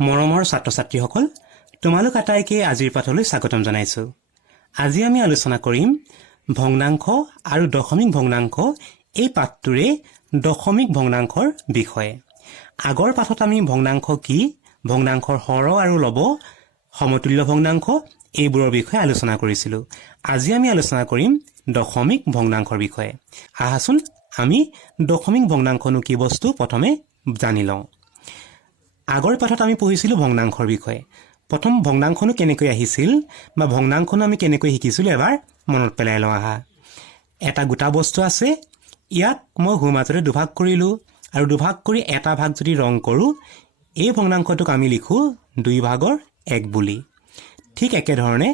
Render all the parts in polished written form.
মৰমৰ ছাত্ৰ-ছাত্ৰীসকল, তোমালোক আটাইকে আজিৰ পাঠলৈ স্বাগতম জনাইছোঁ। আজি আমি আলোচনা কৰিম ভগ্নাংশ আৰু দশমিক ভগ্নাংশ এই পাঠটোৰে দশমিক ভগ্নাংশৰ বিষয়ে। আগৰ পাঠত আমি ভগ্নাংশ কি, ভগ্নাংশৰ হৰ আৰু লব, সমতুল্য ভগ্নাংশ এইবোৰৰ বিষয়ে আলোচনা কৰিছিলোঁ। আজি আমি আলোচনা কৰিম দশমিক ভগ্নাংশৰ বিষয়ে। আহাচোন আমি দশমিক ভগ্নাংশনো কি বস্তু প্ৰথমে জানি লওঁ। আগৰ পাঠত আমি পঢ়িছিলোঁ ভগ্নাংশৰ বিষয়ে। প্ৰথম ভগ্নাংশনো কেনেকৈ আহিছিল বা ভগ্নাংশনো আমি কেনেকৈ শিকিছিলোঁ এবাৰ মনত পেলাই লওঁ আহা। এটা গোটা বস্তু আছে, ইয়াক মই সোঁ মাজতে দুভাগ কৰিলোঁ আৰু দুভাগ কৰি এটা ভাগ যদি ৰং কৰোঁ, এই ভগ্নাংশটোক আমি লিখোঁ 2/1 বুলি। ঠিক একেধৰণে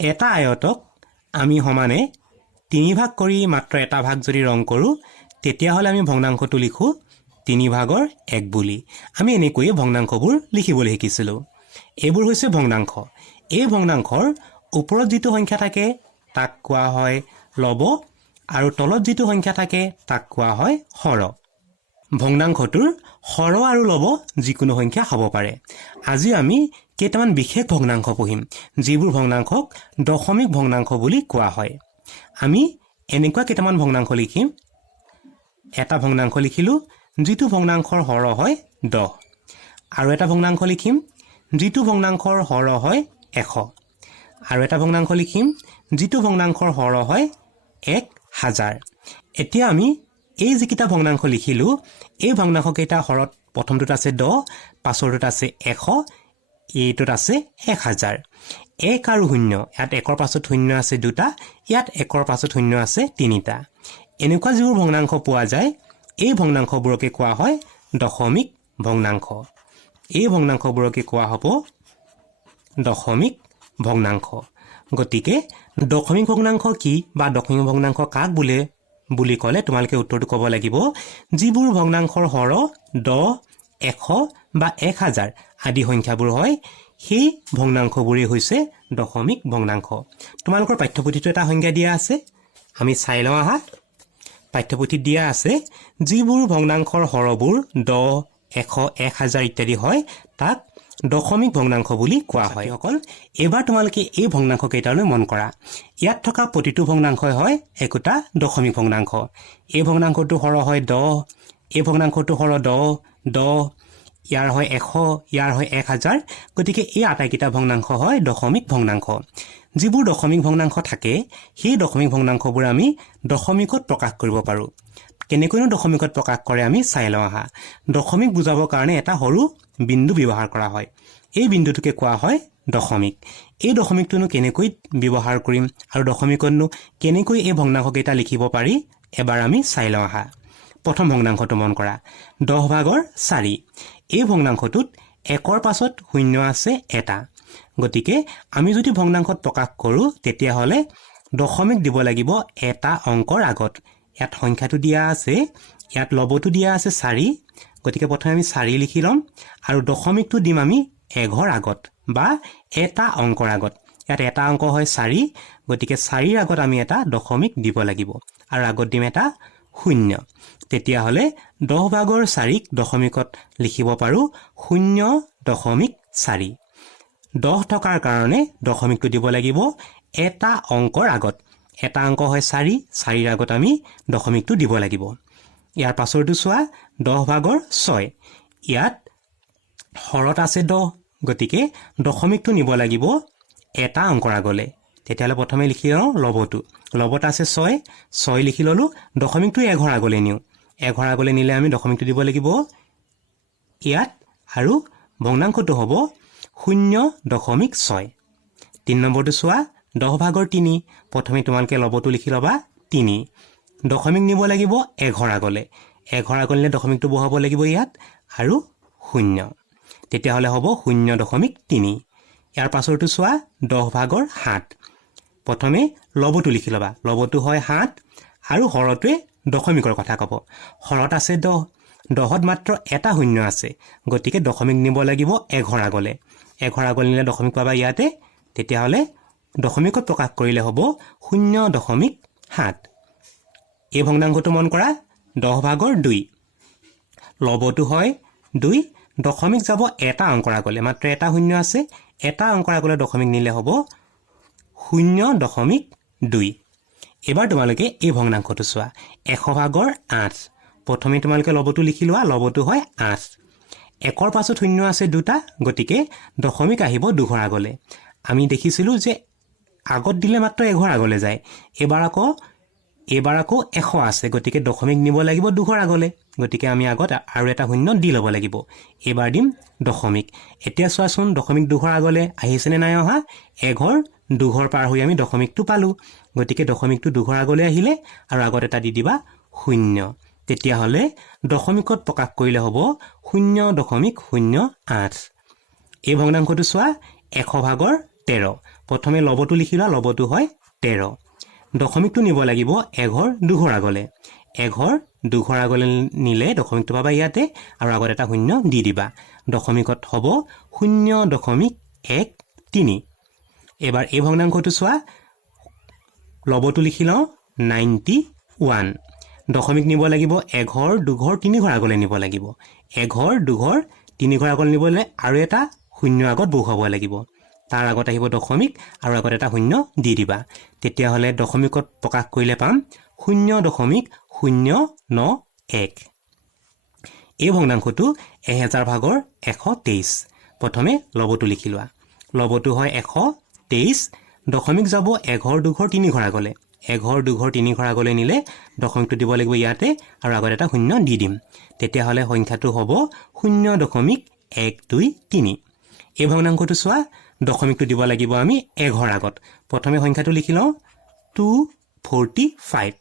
এটা আয়তক আমি সমানে 3 ভাগ কৰি মাত্ৰ এটা ভাগ যদি ৰং কৰোঁ, তেতিয়াহ'লে আমি ভগ্নাংশটো লিখোঁ 3/1 বুলি। আমি এনেকৈয়ে ভগ্নাংশবোৰ লিখিবলৈ শিকিছিলোঁ। এইবোৰ হৈছে ভগ্নাংশ। এই ভগ্নাংশৰ ওপৰত যিটো সংখ্যা থাকে তাক কোৱা হয় লব আৰু তলত যিটো সংখ্যা থাকে তাক কোৱা হয় হৰ। ভগ্নাংশটোৰ হৰ আৰু লব যিকোনো সংখ্যা হ'ব পাৰে। আজি আমি কেইটামান বিশেষ ভগ্নাংশ পঢ়িম, যিবোৰ ভগ্নাংশক দশমিক ভগ্নাংশ বুলি কোৱা হয়। আমি এনেকুৱা কেইটামান ভগ্নাংশ লিখিম। এটা ভগ্নাংশ লিখিলোঁ যিটো ভগ্নাংশৰ হৰ হয় 10, আৰু এটা ভগ্নাংশ লিখিম যিটো ভগ্নাংশৰ হৰ হয় 100, আৰু এটা ভগ্নাংশ লিখিম যিটো ভগ্নাংশৰ হৰ হয় 1000। এতিয়া আমি এই যিকেইটা ভগ্নাংশ লিখিলোঁ, এই ভগ্নাংশকেইটা হৰত প্ৰথমটোত আছে 10, পাছৰটোত আছে 100, এইটোত আছে 1000। 1 আৰু 0, ইয়াত 1ৰ পাছত 0 আছে 2টা, ইয়াত 1ৰ পাছত 0 আছে 3টা। এনেকুৱা যিবোৰ ভগ্নাংশ পোৱা যায়, এই ভগ্নাংশবোৰকে কোৱা হয় দশমিক ভগ্নাংশ। এই ভগ্নাংশবোৰকে কোৱা হ'ব দশমিক ভগ্নাংশ। গতিকে দশমিক ভগ্নাংশ কি বা দশমিক ভগ্নাংশ কাক বোলে বুলি ক'লে তোমালোকে উত্তৰটো ক'ব লাগিব যিবোৰ ভগ্নাংশৰ হৰ 10, 100 বা 1000 আদি সংখ্যাবোৰ হয়, সেই ভগ্নাংশবোৰেই হৈছে দশমিক ভগ্নাংশ। তোমালোকৰ পাঠ্যপুথিটো এটা সংজ্ঞা দিয়া আছে, আমি চাই লওঁ আহা। পাঠ্যপুথিত দিয়া আছে যিবোৰ ভগ্নাংশৰ হৰবোৰ 10, 100, 1000 ইত্যাদি হয়, তাক দশমিক ভগ্নাংশ বুলি কোৱা হয়। অকল এইবাৰ তোমালোকে এই ভগ্নাংশ কেইটালৈ মন কৰা। ইয়াত থকা প্ৰতিটো ভগ্নাংশই হয় একোটা দশমিক ভগ্নাংশ। এই ভগ্নাংশটোৰ হৰ হয় 10, এই ভগ্নাংশটোৰ হৰ 10, 10, ইয়াৰ হয় 100, ইয়াৰ হয় 1000। গতিকে এই আটাইকেইটা ভগ্নাংশ হয় দশমিক ভগ্নাংশ। যিবোৰ দশমিক ভগ্নাংশ থাকে, সেই দশমিক ভগ্নাংশবোৰ আমি দশমিকত প্ৰকাশ কৰিব পাৰোঁ। কেনেকৈনো দশমিকত প্ৰকাশ কৰে আমি চাই লওঁ আহা। দশমিক বুজাবৰ কাৰণে এটা সৰু বিন্দু ব্যৱহাৰ কৰা হয়। এই বিন্দুটোকে কোৱা হয় দশমিক। এই দশমিকটোনো কেনেকৈ ব্যৱহাৰ কৰিম আৰু দশমিকতনো কেনেকৈ এই ভগ্নাংশকেইটা লিখিব পাৰি এবাৰ আমি চাই লওঁ আহা। প্ৰথম ভগ্নাংশটো মন কৰা, 10/4। এই ভগ্নাংশটোত 1ৰ পাছত 0 আছে 1টা। গতিকে আমি যদি ভগ্নাংশত প্ৰকাশ কৰোঁ, তেতিয়াহ'লে দশমিক দিব লাগিব এটা অংকৰ আগত। ইয়াত সংখ্যাটো দিয়া আছে, ইয়াত লবটো দিয়া আছে 4। গতিকে প্ৰথমে আমি 4 লিখি ল'ম আৰু দশমিকটো দিম আমি 1ৰ আগত বা এটা অংকৰ আগত। ইয়াত এটা অংক হয় 4, গতিকে 4ৰ আগত আমি এটা দশমিক দিব লাগিব আৰু আগত দিম এটা 0। তেতিয়াহ'লে 10/4ক দশমিকত লিখিব পাৰোঁ 0.4। 10 থকাৰ কাৰণে দশমিকটো দিব লাগিব এটা অংকৰ আগত। এটা অংক হয় 4, 4ৰ আগত আমি দশমিকটো দিব লাগিব। ইয়াৰ পাছৰটো চোৱা, 10/6। ইয়াত হৰত আছে 10, গতিকে দশমিকটো নিব লাগিব এটা অংকৰ আগলৈ। তেতিয়াহ'লে প্ৰথমে লিখি লওঁ লবটো। লবত আছে 6, 6 লিখি ল'লোঁ। দশমিকটো 1ৰ আগলৈ নিওঁ। 1ৰ আগলৈ নিলে আমি দশমিকটো দিব লাগিব ইয়াত, আৰু ভগ্নাংশটো হ'ব 0.6। 3 নম্বৰটো চোৱা, 10/3। প্ৰথমে তোমালোকে লবটো লিখি ল'বা 3। দশমিক নিব লাগিব 1ৰ আগলৈ। 1ৰ আগলৈ নিলে দশমিকটো বহাব লাগিব ইয়াত আৰু 0। তেতিয়াহ'লে হ'ব 0.3। ইয়াৰ পাছৰটো চোৱা, 10/7। প্ৰথমে লবটো লিখি ল'বা। লবটো হয় 7 আৰু হৰটোৱে দশমিকৰ কথা ক'ব। হৰত আছে 10, 10ত মাত্ৰ এটা 0 আছে, গতিকে দশমিক নিব লাগিব 1ৰ আগলৈ। 1ৰ আগলৈ নিলে দশমিক পাবা ইয়াতে। তেতিয়াহ'লে দশমিকত প্ৰকাশ কৰিলে হ'ব 0.7। এই ভগ্নাংশটো মন কৰা, 10/2। লবটো হয় 2 দশমিক যাব এটা অংকৰ আগলৈ মাত্ৰ এটা শূন্য আছে এটা অংকৰ আগলৈ দশমিক নিলে হ'ব 0.2 এবাৰ তোমালোকে এই ভগ্নাংশটো চোৱা 100 ভাগৰ 8 প্ৰথমে তোমালোকে লবটো লিখি লোৱা লবটো হয় 8 একৰ পাছত শূন্য আছে দুটা গতিকে দশমিক আহিব দুঘৰ আগলৈ আমি দেখিছিলো যে আগত দিলে মাত্ৰ এঘৰ আগলৈ যায় এবাৰ আকৌ 100 আছে গতিকে দশমিক নিব লাগিব দুঘৰ আগলৈ গতিকে আমি আগত আৰু এটা শূন্য দি ল'ব লাগিব এবাৰ দিম দশমিক এতিয়া চোৱাচোন দশমিক দুঘৰ আগলৈ আহিছেনে নাই অহা এঘৰ দুঘৰ পাৰ হৈ আমি দশমিকটো পালো গতিকে দশমিকটো দুঘৰ আগলৈ আহিলে আৰু আগত এটা দি দিবা শূন্য তেতিয়া হলে দশমিকত প্ৰকাশ কৰিলে হ'ব 0.08 এই ভগ্নাংশটো চোৱা 100 ভাগৰ 13 প্ৰথমে লবটো লিখি লোৱা লবটো হয় 13 দশমিকটো নিব লাগিব এঘৰ দুঘৰ আগলৈ এঘৰ দুঘৰ আগলৈ নিলে দশমিকটো পাবা ইয়াতে আৰু আগত এটা শূন্য দি দিবা দশমিকত হ'ব 0.13 এবাৰ এই ভগ্নাংশটো চোৱা লবটো লিখি লওঁ 91 দশমিক নিব লাগিব এঘৰ দুঘৰ তিনিঘৰ আগলৈ নিব লাগিব এঘৰ দুঘৰ তিনিঘৰ আগলৈ নিবলৈ আৰু এটা শূন্য আগত বহুৱাব লাগিব তাৰ আগত আহিব দশমিক আৰু আগত এটা শূন্য দি দিবা তেতিয়া হলে দশমিকত প্ৰকাশ কৰিলে পাম 0.091 এই ভগ্নাংশটো 1000 ভাগৰ 123 প্ৰথমে লবটো লিখি লোৱা লবটো হয় 123 দশমিক যাব এঘৰ দুঘৰ তিনিঘৰ আগলৈ এঘৰ দুঘৰ তিনিঘৰ আগলৈ নিলে দশমিকটো দিব লাগিব ইয়াতে আৰু আগত এটা শূন্য দি দিম তেতিয়া হলে সংখ্যাটো হ'ব 0.123 এই ভগ্নাংশটো চোৱা দশমিকটো দিব লাগিব আমি এঘৰ আগত প্ৰথমে সংখ্যাটো লিখি লওঁ 245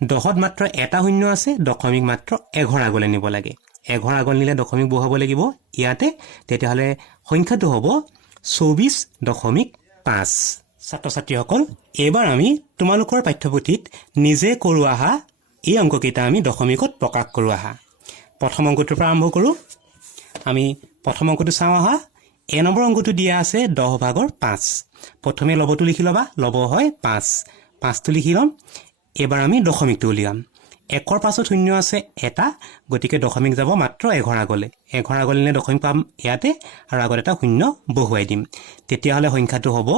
দহত মাত্ৰ এটা শূন্য আছে দশমিক মাত্ৰ এঘৰ আগলৈ নিব লাগে এঘৰ আগলৈ নিলে দশমিক বহুৱাব লাগিব ইয়াতে তেতিয়া হলে সংখ্যাটো হ'ব 24.5 ছাত্ৰ ছাত্ৰীসকল এবাৰ আমি তোমালোকৰ পাঠ্যপুথিত নিজে কৰো আহা এই অংককেইটা আমি দশমিকত প্ৰকাশ কৰো আহা প্ৰথম অংকটোৰ পৰা আৰম্ভ কৰো আমি প্ৰথম অংকটো চাওঁ আহা এ নম্বৰ অংকটো দিয়া আছে 10 ভাগৰ 5 প্ৰথমে লবটো লিখি লবা লব হয় 5টো লিখি লম এবাৰ আমি দশমিকটো উলিয়াম একৰ পাছত শূন্য আছে এটা গতিকে দশমিক যাব মাত্ৰ এঘৰ আগলৈ নিলে দশমিক পাম ইয়াতে আৰু আগত এটা শূন্য বহুৱাই দিম তেতিয়া হলে সংখ্যাটো হ'ব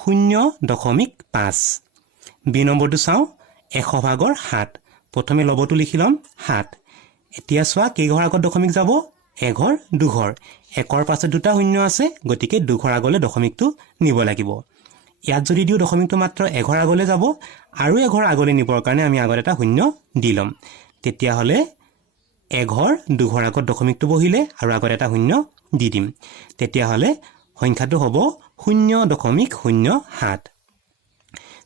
0.5 বি নম্বৰটো চাওঁ 100 ভাগৰ 7 প্ৰথমে লবটো লিখি লম 7 এতিয়া চোৱা কেইঘৰ আগত দশমিক যাব এঘৰ দুঘৰ একৰ পাছত দুটা শূন্য আছে গতিকে দুঘৰ আগলৈ দশমিকটো নিব লাগিব ইয়াত যদি দিও দশমিকটো মাত্ৰ এঘৰ আগলৈ যাব আৰু এঘৰ আগলৈ নিবৰ কাৰণে আমি আগত এটা শূন্য দি লম তেতিয়া হলে এঘৰ দুঘৰ আগত দশমিকটো বহিলে আৰু আগত এটা শূন্য দি দিম তেতিয়া হলে সংখ্যাটো হ'ব 0.07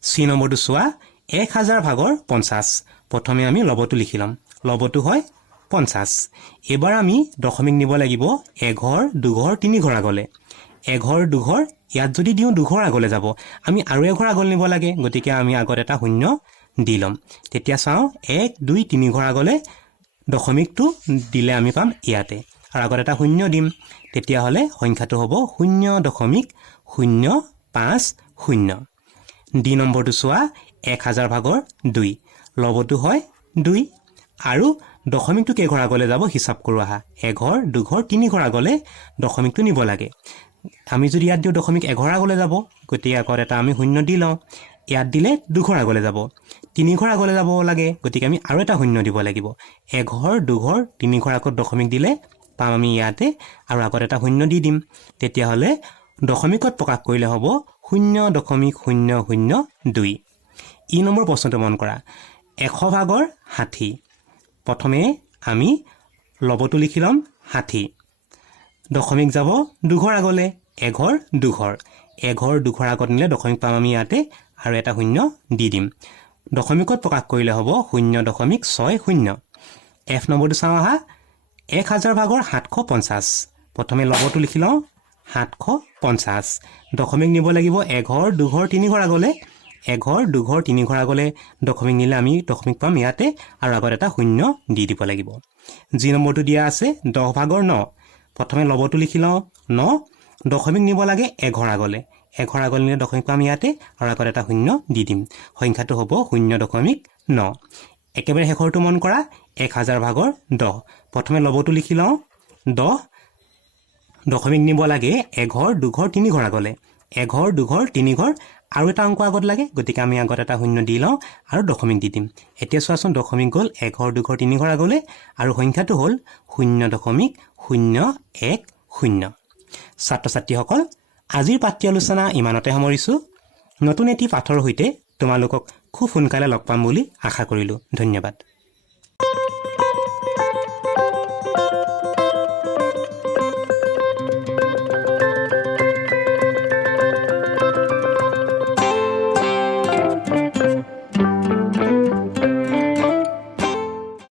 সি নম্বৰটো চোৱা 1000 ভাগৰ 50 প্ৰথমে আমি লবটো লিখি লম লবটো হয় 50 এবাৰ আমি দশমিক নিব লাগিব এঘৰ দুঘৰ তিনিঘৰ আগলৈ এঘৰ দুঘৰ ইয়াত যদি দিও দুঘৰ আগলৈ যাব আমি আৰু এঘৰ আগলৈ নিব লাগে গতিকে আমি আগত এটা শূন্য দি লম তেতিয়া চাওঁ 1 2 3 ঘৰ আগলৈ দশমিকটো দিলে আমি পাম ইয়াতে আৰু আগত এটা শূন্য দিম তেতিয়া হলে সংখ্যাটো হ'ব 0.050 ডি নম্বৰটো চোৱা 1000 ভাগৰ 2 লবটো হয় 2 আৰু দশমিকটো কেইঘৰ আগলৈ যাব হিচাপ কৰো আহা এঘৰ দুঘৰ তিনিঘৰ আগলৈ দশমিকটো নিব লাগে আমি যদি ইয়াত দিও দশমিক এঘৰ আগলৈ যাব গতিকে আগত এটা আমি শূন্য দি লওঁ ইয়াত দিলে দুঘৰ আগলৈ যাব তিনিঘৰ আগলৈ যাব লাগে গতিকে আমি আৰু এটা শূন্য দিব লাগিব এঘৰ দুঘৰ তিনিঘৰ আগত দশমিক দিলে পাম আমি ইয়াতে আৰু আগত এটা শূন্য দি দিম তেতিয়া হলে দশমিকত প্ৰকাশ কৰিলে হ'ব 0.002 ই নম্বৰ প্ৰশ্নটো মন কৰা 100 ভাগৰ 60 প্ৰথমে আমি লবটো লিখি লম 60 দশমিক যাব দুঘৰ আগলৈ এঘৰ দুঘৰ আগত নিলে দশমিক পাম আমি ইয়াতে আৰু এটা শূন্য দি দিম দশমিকত প্ৰকাশ কৰিলে হ'ব 0.60 এফ নম্বৰটো চাওঁ আহা 1000 ভাগৰ 750 প্ৰথমে লবটো লিখি লওঁ 750 দশমিক নিব লাগিব এঘৰ দুঘৰ তিনিঘৰ আগলৈ এঘৰ দুঘৰ তিনিঘৰ আগলৈ দশমিক নিলে আমি দশমিক পাম ইয়াতে আৰু আগত এটা শূন্য দি দিব লাগিব জি নম্বৰটো দিয়া আছে 10 ভাগৰ 9 প্ৰথমে লবটো লিখি লওঁ 9 দশমিক নিব লাগে এঘৰ আগলৈ নিলে দশমিক পাম ইয়াতে আৰু আগত এটা শূন্য দি দিম সংখ্যাটো হ'ব 0.9 একেবাৰে শেষৰটো মন কৰা 1000 ভাগৰ 10 প্ৰথমে লবটো লিখি লওঁ 10 দশমিক নিব লাগে এঘৰ দুঘৰ তিনি ঘৰ আগলৈ এঘৰ দুঘৰ তিনি ঘৰ আৰু এটা অংক আগত লাগে গতিকে আমি আগত এটা শূন্য দি লওঁ আৰু দশমিক দি দিম এতিয়া চোৱাচোন দশমিক গ'ল এঘৰ দুঘৰ তিনি ঘৰ আগলৈ আৰু সংখ্যাটো হ'ল 0.010 ছাত্ৰ ছাত্ৰীসকল আজিৰ পাঠ্য আলোচনা ইমানতে সামৰিছোঁ নতুন এটি পাঠৰ সৈতে তোমালোকক খুব সোনকালে লগ পাম বুলি আশা কৰিলোঁ ধন্যবাদ